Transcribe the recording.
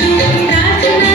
tonight.